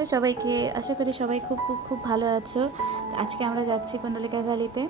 Hello সবাইকে, আশা করি সবাই খুব খুব খুব ভালো আছো। আজকে আমরা যাচ্ছি কুণ্ডলিকা ভ্যালিতে।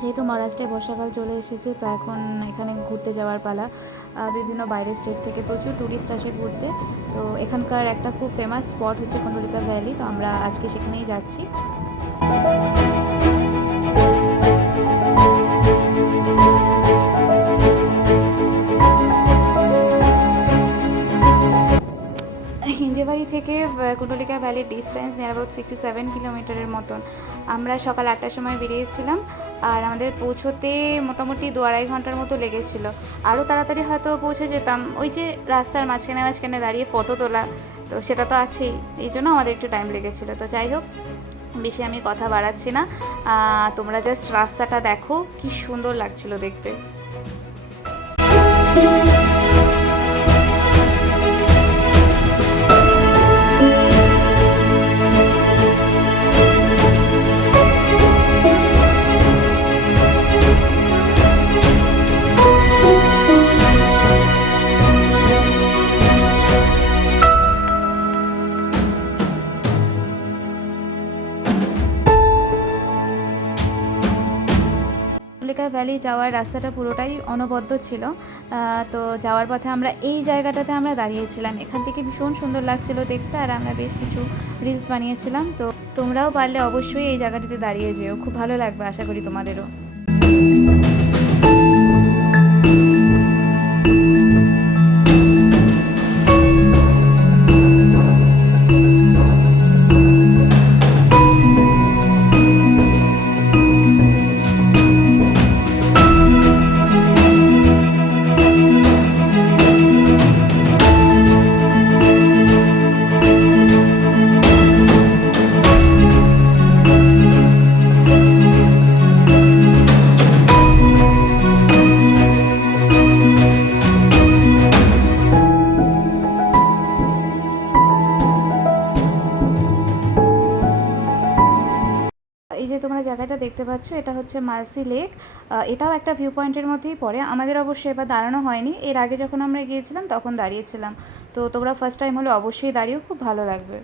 যেহেতু মহারাষ্ট্রে বর্ষাকাল চলে এসেছে, তো এখন এখানে ঘুরতে যাওয়ার পালা। বিভিন্ন বাইরের স্টেট থেকে প্রচুর ট্যুরিস্ট আসে ঘুরতে। তো এখানকার একটা খুব ফেমাস স্পট হচ্ছে কুণ্ডলিকা ভ্যালি, তো আমরা আজকে সেখানেই যাচ্ছি। হিঞ্জেবাড়ি থেকে কুণ্ডলিকা ভ্যালির ডিস্টেন্স নিয়ার অ্যাবাউট 67 কিলোমিটারের মতন। আমরা সকাল 8টার সময় বেরিয়েছিলাম, আর আমাদের পৌঁছোতে মোটামুটি 2-2.5 ঘন্টার মতো লেগেছিল। আরও তাড়াতাড়ি হয়তো পৌঁছে যেতাম, ওই যে রাস্তার মাঝখানে মাঝখানে দাঁড়িয়ে ফটো তোলা, তো সেটা তো আছেই, এই জন্য আমাদের একটু টাইম লেগেছিলো। তো যাই হোক, বেশি আমি কথা বাড়াচ্ছি না, তোমরা জাস্ট রাস্তাটা দেখো, কি সুন্দর লাগছিল দেখতে। কুণ্ডলিকা ভ্যালি যাওয়ার রাস্তাটা পুরোটাই অনবদ্য ছিল। তো যাওয়ার পথে আমরা এই জায়গাটাতে আমরা দাঁড়িয়েছিলাম, এখান থেকে ভীষণ সুন্দর লাগছিল দেখতে, আর আমরা বেশ কিছু রিলস বানিয়েছিলাম। তো তোমরাও পারলে অবশ্যই এই জায়গাটিতে দাঁড়িয়ে যেও, খুব ভালো লাগবে আশা করি তোমাদেরও। এই যে তোমরা জায়গাটা দেখতে পাচ্ছ, এটা হচ্ছে মালসি লেক। এটাও একটা ভিউ পয়েন্টের মধ্যেই পড়ে। আমাদের অবশ্যই এবার দাঁড়ানো হয়নি, এর আগে যখন আমরা গিয়েছিলাম তখন দাঁড়িয়েছিলাম। তো তোমরা ফার্স্ট টাইম হলে অবশ্যই দাঁড়িয়েও, খুব ভালো লাগবে।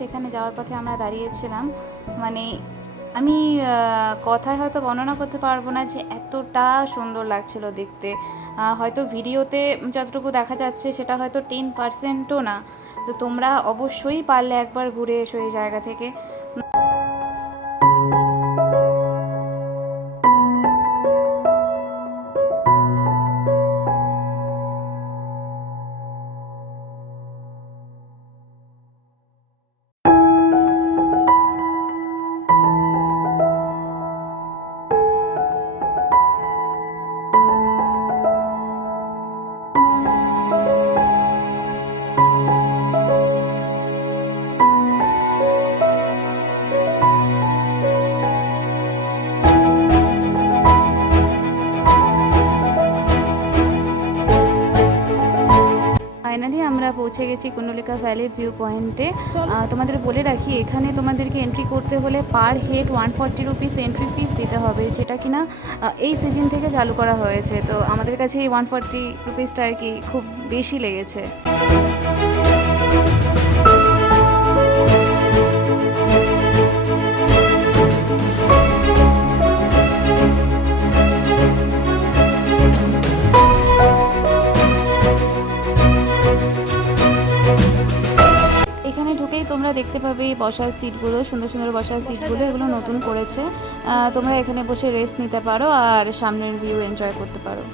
যেখানে যাওয়ার পথে আমরা দাঁড়িয়েছিলাম, মানে আমি কথায় হয়তো বর্ণনা করতে পারবো না যে এতটা সুন্দর লাগছিল দেখতে। হয়তো ভিডিওতে যতটুকু দেখা যাচ্ছে সেটা হয়তো 10%ও না। তো তোমরা অবশ্যই পারলে একবার ঘুরে এসো এই জায়গা থেকে। ফাইনালি আমরা পৌঁছে গেছি কুণ্ডলিকা ভ্যালি ভিউ পয়েন্টে। তোমাদের বলে রাখি, এখানে তোমাদেরকে এন্ট্রি করতে হলে per head 140 rupees entry fees দিতে হবে, যেটা কিনা এই সিজন থেকে চালু করা হয়েছে। তো আমাদের কাছে এই 140 রুপিসটা আর কি খুব বেশি লেগেছে। এখানে ঢুকেই তোমরা দেখতে পাবে বসার সিটগুলো, সুন্দর সুন্দর বসার সিটগুলো, এগুলো নতুন করেছে। তোমরা এখানে বসে রেস্ট নিতে পারো আর সামনের ভিউ এনজয় করতে পারো।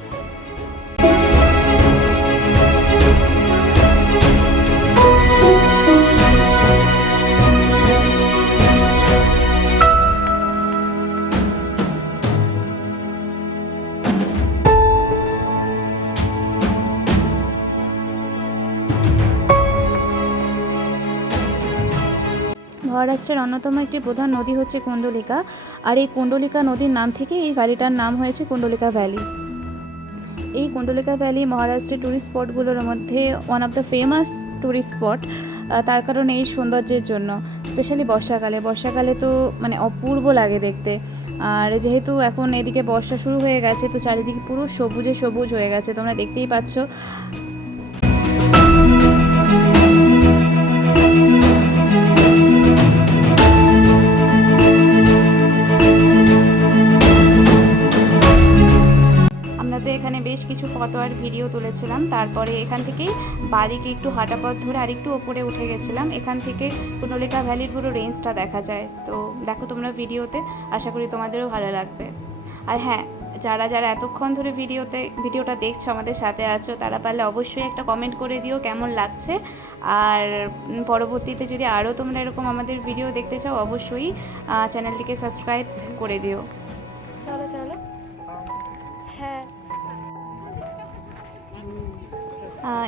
মহারাষ্ট্রের অন্যতম একটি প্রধান নদী হচ্ছে কুণ্ডলিকা, আর এই কুণ্ডলিকা নদীর নাম থেকে এই ভ্যালিটার নাম হয়েছে কুণ্ডলিকা ভ্যালি। এই কুণ্ডলিকা ভ্যালি মহারাষ্ট্রের ট্যুরিস্ট স্পটগুলোর মধ্যে one of the famous tourist spot, তার কারণ এই সৌন্দর্যের জন্য। স্পেশালি বর্ষাকালে তো মানে অপূর্ব লাগে দেখতে। আর যেহেতু এখন এদিকে বর্ষা শুরু হয়ে গেছে, তো চারিদিকে পুরো সবুজে সবুজ হয়ে গেছে, তোমরা দেখতেই পাচ্ছ। এখানে বেশ কিছু ফটো আর ভিডিও তুলেছিলাম। তারপরে এখান থেকেই বাদিকে একটু হাঁটা পথ ধরে আরেকটু ওপরে উঠে গেছিলাম। এখান থেকে কুণ্ডলিকা ভ্যালির পুরো রেঞ্জটা দেখা যায়। তো দেখো তোমরা ভিডিওতে, আশা করি তোমাদেরও ভালো লাগবে। আর হ্যাঁ, যারা এতক্ষণ ধরে ভিডিওটা দেখছো, আমাদের সাথে আছো, তারা পারলে অবশ্যই একটা কমেন্ট করে দিও কেমন লাগছে। আর পরবর্তীতে যদি আরও তোমরা এরকম আমাদের ভিডিও দেখতে চাও, অবশ্যই চ্যানেলটিকে সাবস্ক্রাইব করে দিও। চলো হ্যাঁ,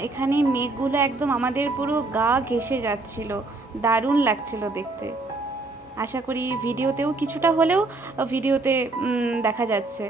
এখানে মেঘগুলো একদম আমাদের পুরো গা ঘেঁষে যাচ্ছিল, দারুণ লাগছিল দেখতে। আশা করি ভিডিওতেও কিছুটা হলেও দেখা যাচ্ছে।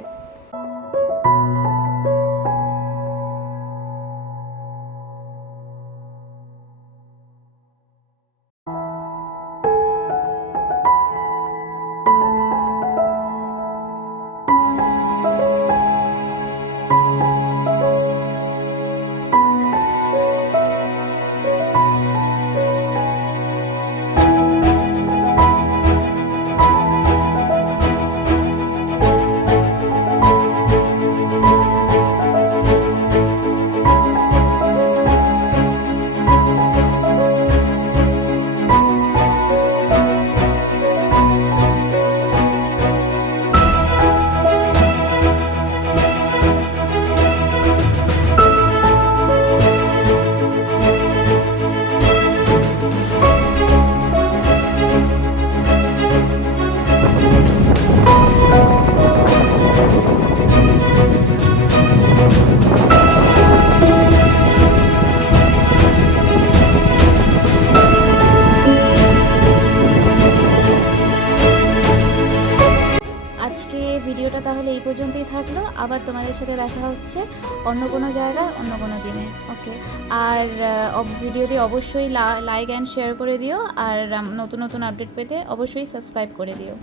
ভিডিওটা তাহলে এই পর্যন্তই থাকলো। আবার তোমাদের সাথে দেখা হচ্ছে অন্য কোনো জায়গায়, অন্য কোনো দিনে। ওকে, আর ভিডিওটি অবশ্যই লাইক অ্যান্ড শেয়ার করে দিও, আর নতুন নতুন আপডেট পেতে অবশ্যই সাবস্ক্রাইব করে দিও।